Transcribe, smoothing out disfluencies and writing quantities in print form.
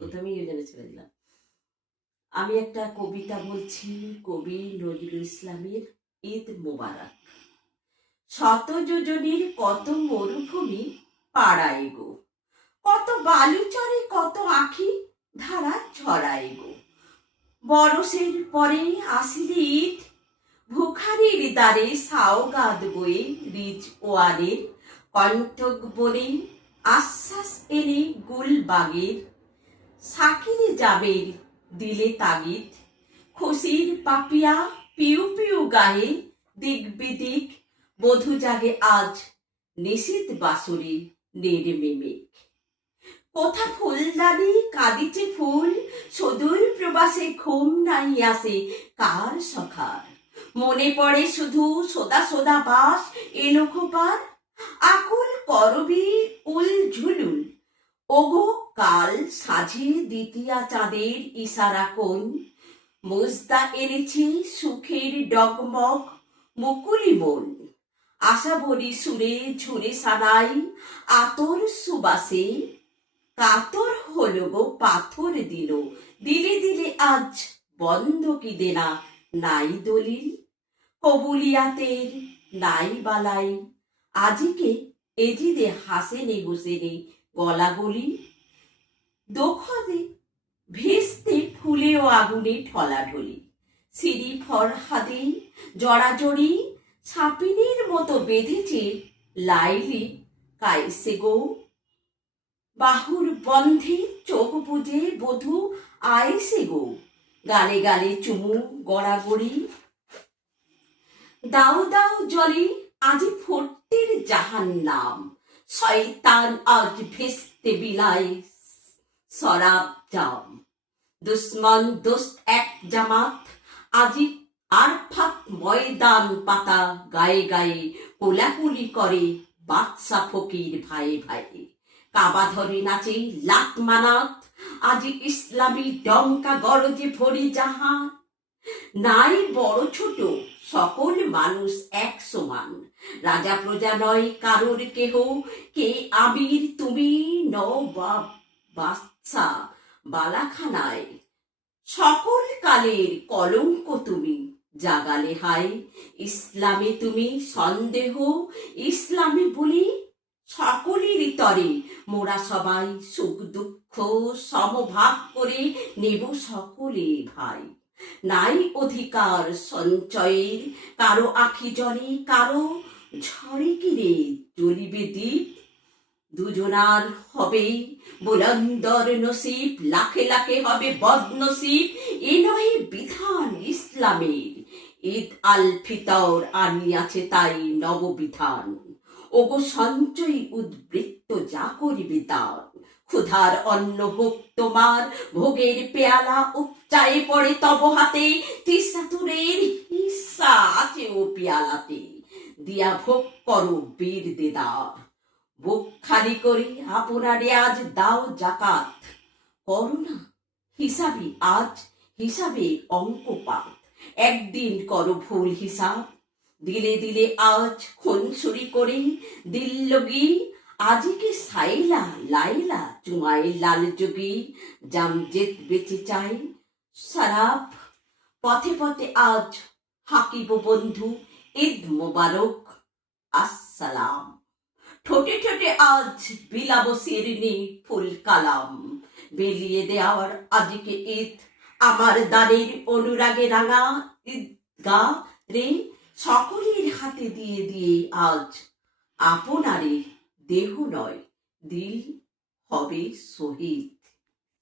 প্রথমেই ওই জন্য ছেড়ে দিলাম। আমি একটা কবিতা বলছি, কবি নজরুল ইসলামের ঈদ মোবারক। শত যোজনীর কত মরুভূমি পাড়ায় গো, কত বালুচরে কত আখি ধারা ছড়ায় গো। বরসের পরে আসিলে ঈদ, ভুখারির দ্বারে সাওগাদ বয়ে রিজ ওয়ারের কণ্ঠক বলে আশ্বাস এনে গুলবাগের সাকিরে যাবের দিলে তাগিদ। খুশির পাপিয়া পিউ পিউ গায়ে দিক বিদিক বধূ জাগে আজ নিশীত বাসুরি নির্মিমিক। কোথা ফুলদানি কাঁদিছে ফুল, সুদূর প্রবাসে ঘুম নাই আসে কার সখার। মনে পড়ে শুধু সোদা সোদা বাস এলো খোপার, আকুল করবি উল ঝুলুল। ওগো কাল সাঝে দ্বিতীয়া চাঁদের ইশারা কোন, মুজদা এনেছে সুখের ডগমগ মুকুলি মন। আশা ভরি সুরে ঝুরে সানাই আতর সুবাসে, কাতর হলো গো পাথর দিল দিলে দিলে আজ বন্ধ কি দেনা নাই দলিল। কবুলিয়াতের নাই বালাই আজিকে এজিদে হাসেনে গোসেনে গলাগলি। দোখদে ভেস্তে ফুলে ও আগুনে ঠলাঢলি, সিঁড়ি ফরহাদে জড়াজড়ি ছাপিনের মতো বেঁধেছে লাইলি কাইসে গো। বাহুর বন্ধে চোখ বুঝে বধূ আইসে গো, গালে গালে চুমু গড়াগড়ি। দাও দাও জলে আজি ফোর্টের জাহান্নাম, শয়তান আজ ভেস্তে বিলায় সরাব জাম। দুশ্মন দোস্ত এক জামাত আজি আরফাত ময়দান পাতা গায়ে গায়ে কোলাকুলি করে বাদশা ফকির ভাই ভাই। কাবা ধরে নাচে লাত মানাত আজি ইসলামী ডঙ্কা গরজে ভরি জাহান। নাই বড় ছোট সকল মানুষ এক সমান, রাজা প্রজা নয় কারোর কেহ, কে আমির তুমি নবাব বাদশা বালাখানায়। সকল কালের কলঙ্ক তুমি জাগালে হায়, ইসলামে তুমি সন্দেহ ইসলামে বলি। সকলের তরে মোরা সবাই সুখ দুঃখ সমভাগ করে নেব সকলে ভাই। নাই অধিকার সঞ্চয়ের কারো আখি জলে কারো ঝরে কিরে জ্বলিবে দ্বীপ। দুজনার হবে বুলন্দর নসিব, লাখে লাখে হবে বদনসিব। এ নয় বিধান ইসলামের, ঈদ আল ফিতর আনিয়াছে তাই নববিধান। ওগো সঞ্চয় উদ্বৃত্ত যা করিবে দান, ক্ষুধার অন্ন হোক তোমার ভোগের পেয়ালা উপচায়ে পড়ে তব হাতে। তিসাতুরের হিস্সা আছে ও পেয়ালাতে, দিয়া ভোগ করো বীর দেদার। বুক খালি করে আপনারে আজ দাও জাকাত, করোনা হিসাবে আজ হিসাবে অঙ্কপাত। একদিন করো ভুল হিসাব, দিলে দিলে আজ খুনসুরি করে দিল্লগি। আজিকে সাইলা লাইলা চুমাই লাল যোগী, জামজেদ বেঁচে চাই সারাপ। পথে পথে আজ হাকিব বন্ধু ঈদ মোবারক আসসালাম। ঠোঁটে ঠোঁটে আজ বিলাব শিরনি ফুল কালাম, বেলিয়ে দেওয়ার আজিকে ঈদ আমার দানের অনুরাগে রাঙা ঈদগা রে। সকলের হাতে দিয়ে দিয়ে আজ আপনারে দেহ নয় দিল হবে শহীদ।